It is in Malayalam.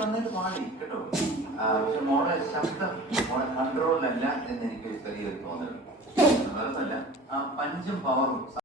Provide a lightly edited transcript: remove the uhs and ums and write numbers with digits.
നന്നായിട്ട് പാടി കേട്ടോ. പക്ഷെ മോളെ ശബ്ദം മോളെ കൺട്രോളിലല്ല എന്ന് എനിക്ക് ചെറിയൊരു തോന്നലുണ്ട്. വേറൊന്നുമല്ല, ആ പഞ്ചും പവറും